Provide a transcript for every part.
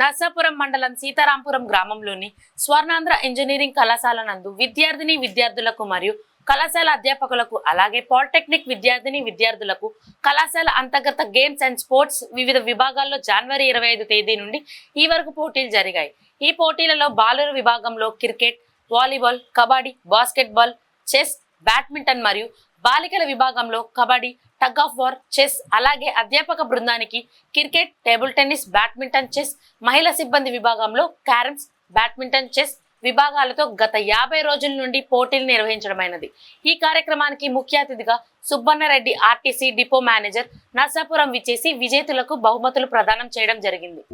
నర్సాపురం మండలం సీతారాంపురం గ్రామంలోని స్వర్ణాంధ్ర ఇంజనీరింగ్ కళాశాల నందు విద్యార్థులకు మరియు కళాశాల అధ్యాపకులకు అలాగే పాలిటెక్నిక్ విద్యార్థులకు కళాశాల అంతర్గత గేమ్స్ అండ్ స్పోర్ట్స్ వివిధ విభాగాల్లో జనవరి 25 తేదీ నుండి ఈ వరకు పోటీలు జరిగాయి. ఈ పోటీలలో బాలుర విభాగంలో cricket, volleyball, kabaddi, basketball, chess, badminton మరియు బాలికల విభాగంలో kabaddi, tug of war, chess అలాగే అధ్యాపక బృందానికి cricket, table tennis, badminton, chess, మహిళా సిబ్బంది విభాగంలో క్యారమ్స్, బ్యాడ్మింటన్, చెస్ విభాగాలతో గత 50 రోజుల నుండి పోటీలు నిర్వహించడమైనది. ఈ కార్యక్రమానికి ముఖ్య అతిథిగా సుబ్బన్నరెడ్డి ఆర్టీసీ డిపో మేనేజర్ నర్సాపురం విచ్చేసి విజేతలకు బహుమతులు ప్రదానం చేయడం జరిగింది.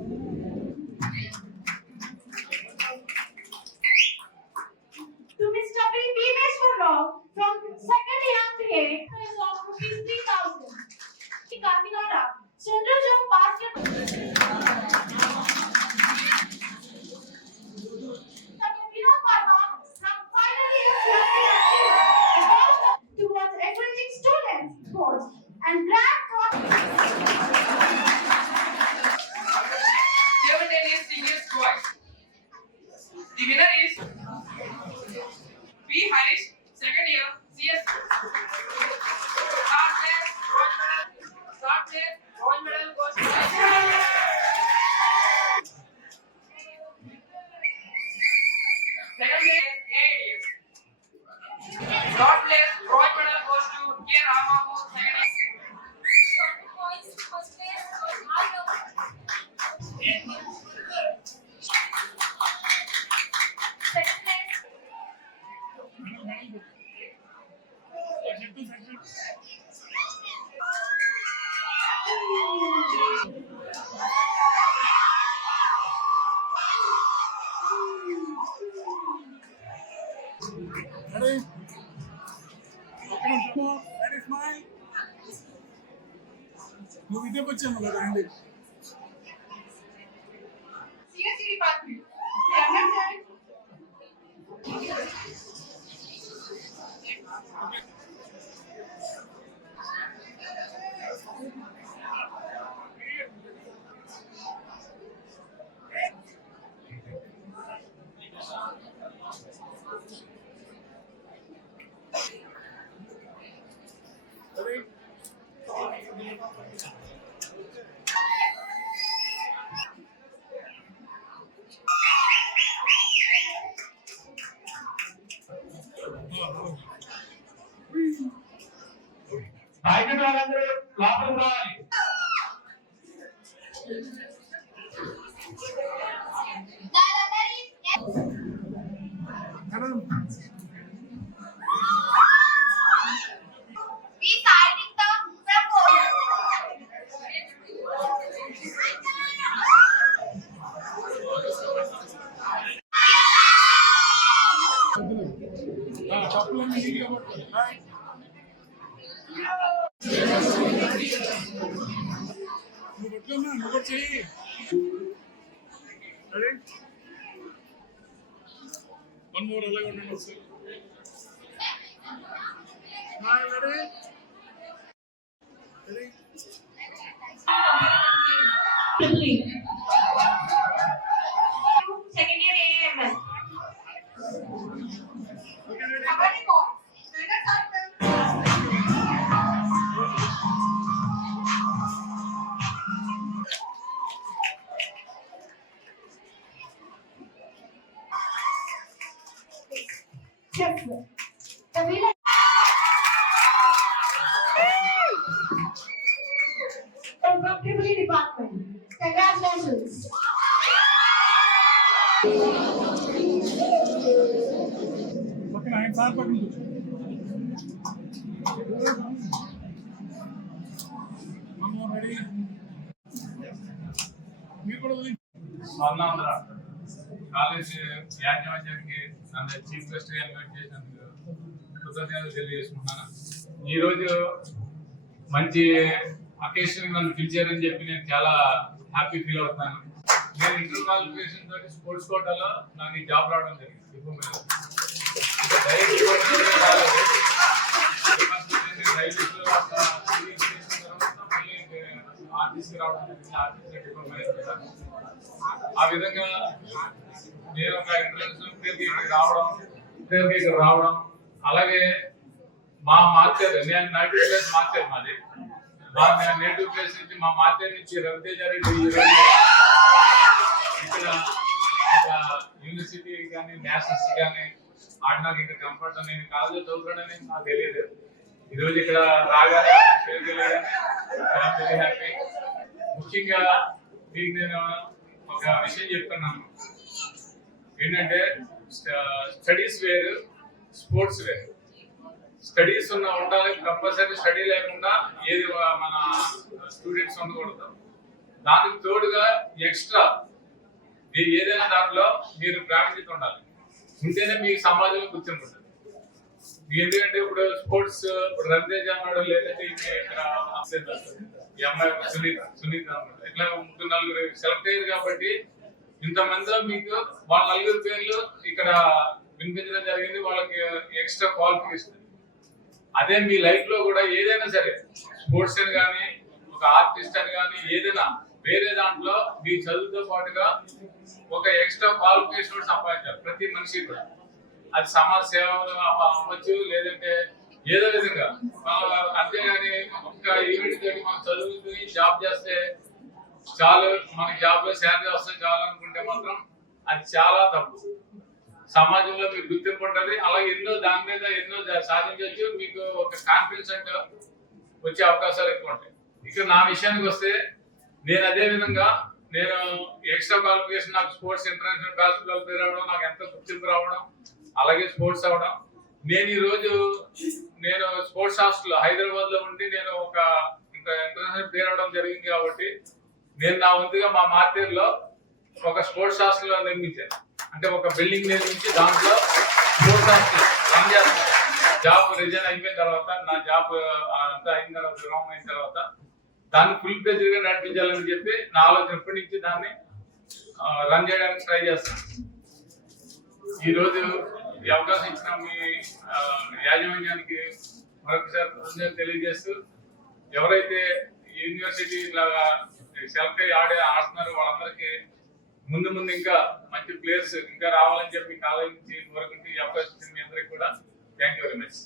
The winner is P. Harish, second year, CS. Third place, gold medal goes to second place, AIDS. Third place, gold medal goes to K. Ramabu, second year. That is mine. నువ్వు ఇదే వచ్చాను కదా అండి. CSE department. వాళ్ళందరూ లోపలికి రావాలి. తప్పులన్నీ నీట్గా పట్టుకోండి. నువ్వు ఎట్లన్నా నువ్వు చెయ్యి. రెడీ? వన్ మోర్ అలాగే ఉండండి ఒకసారి. Ready? Ready? Second year AMS. Okay ready? Yes, sir. The winner. From Tripoli Department. Congratulations. Okay ఆయన సార్ పక్కన కూర్చో. రెడీ? మీరు కూడా వదిలి. స్వర్ణాంధ్ర కాలేజ్ యాజమాన్యానికి నన్ను చీఫ్ గెస్ట్ గా ఇన్వైట్ చేసినందుకు కృతజ్ఞతలు తెలియజేసుకుంటున్నాను. ఈరోజు మంచి అకేషన్ నన్ను పిలిచారని చెప్పి నేను చాలా హ్యాపీ ఫీల్ అవుతున్నాను. నేను ఇంటర్ క్వాలిఫికేషన్ తోటి స్పోర్ట్స్ కోటాలో నాకు ఈ జాబ్ రావడం జరిగింది. ఆర్టీసీ రావడం జరిగింది. ఆర్టీసీ డిప్లొమా ఆ విధంగా నేను ఒక ఇంటర్నేషనల్ ప్లేయర్కి ఇక్కడ రావడం అలాగే మా మార్చారు నేను నేటివ్ ప్లేస్ మార్చారు మాది మా నేటివ్ ప్లేస్ నుంచి మా మార్చారు నుంచి రవితేజారెడ్డి ఈరోజు ఇక్కడ యూనివర్సిటీ కానీ నేషనల్స్ కానీ ఆడినాక ఇక్కడ కంఫర్ట్ నేను కాలేజ్ చదువుతాడని నాకు తెలియదు ఈరోజు ఇక్కడ రాగానే హ్యాపీ ముఖ్యంగా మీకు నేను ఒక విషయం చెప్తున్నాను ఏంటంటే స్టడీస్ వేరు స్పోర్ట్స్ వేరు స్టడీస్ ఉండాలి కంపల్సరీ స్టడీ లేకుండా ఏది మన స్టూడెంట్స్ ఉండకూడదు దానికి తోడుగా ఎక్స్ట్రా ఏదైనా దాంట్లో మీరు ప్రావీణ్యత ఉండాలి ఉంటేనే మీకు సమాజంలో గుర్తింపు ఉంటుంది ఎందుకంటే ఇప్పుడు స్పోర్ట్స్ ఇప్పుడు రవితేజ అన్నాడు లేదంటే ఇక్కడ ఈ అమ్మాయి సునీత అన్నాడు ఇట్లా ముగ్గురు నలుగురు సెలెక్ట్ అయ్యారు కాబట్టి ఇంతమందిలో మీకు వాళ్ళ నలుగురు పేర్లు ఇక్కడ వినిపించడం జరిగింది వాళ్ళకి ఎక్స్ట్రా క్వాలిఫికేషన్ అదే మీ లైఫ్ లో కూడా ఏదైనా సరే స్పోర్ట్స్ అని కానీ ఒక ఆర్టిస్ట్ అని కానీ ఏదైనా వేరే దాంట్లో మీ చదువుతో పాటుగా ఒక ఎక్స్ట్రా క్వాలిఫికేషన్ సంపాదించాలి ప్రతి మనిషి కూడా అది సమాజ సేవ అవ్వచ్చు లేదంటే ఏదో విధంగా అంతేగాని ఒక్క ఈవెంట్ తోటి మనం చదువుకుని జాబ్ చేస్తే చాలు మన జాబ్ లో శాలరీ వస్తే చాలు అనుకుంటే మాత్రం అది చాలా తప్పు సమాజంలో మీకు గుర్తింపు ఉంటుంది అలాగే దాని మీద ఎన్నో సాధించవచ్చు మీకు ఒక కాన్ఫిడెన్స్ అంటే వచ్చే అవకాశాలు ఎక్కువ ఉంటాయి ఇక నా విషయానికి వస్తే నేను అదే విధంగా నేను ఎక్స్ట్రా క్వాలిఫికేషన్ నాకు స్పోర్ట్స్ ఇంటర్నేషనల్ బాస్కెట్బాల్ ప్లేయర్ అవ్వడం నాకు ఎంతో గుర్తింపు రావడం అలాగే స్పోర్ట్స్ అవ్వడం నేను ఈరోజు నేను స్పోర్ట్స్ హాస్టల్ హైదరాబాద్ లో ఉండి నేను ఒక ఇంటర్నేషనల్ ప్లేయర్ అవ్వడం జరిగింది కాబట్టి నేను నా వంతుగా మా మార్తీర్లో ఒక స్పోర్ట్స్ హాస్టల్ నిర్మించాను అంటే ఒక బిల్డింగ్ నిర్మించి దాంట్లో స్పోర్ట్స్ హాస్టల్ రన్ చేస్తాను జాబ్ రిజైన్ అయిపోయిన తర్వాత నా జాబ్ అంతా అయిన తర్వాత విరామం అయిన తర్వాత దాన్ని ఫుల్ ప్లేజ్ గా నడిపించాలని చెప్పి నా ఆలోచన ఎప్పటి నుంచి దాన్ని రన్ చేయడానికి ట్రై చేస్తాను ఈ రోజు ఈ అవకాశం ఇచ్చిన మీ యాజమాన్యానికి మరొకసారి తెలియజేస్తూ ఎవరైతే యూనివర్సిటీ ఇలాగా సెలెక్ట్ అయ్యి ఆడుతున్నారో వాళ్ళందరికీ ముందు ఇంకా మంచి ప్లేయర్స్ ఇంకా రావాలని చెప్పి కాలేజ్ నుంచి కోరుకుంటూ ఈ అవకాశం ఇచ్చిన మీ అందరికీ కూడా థ్యాంక్ యూ వెరీ మచ్.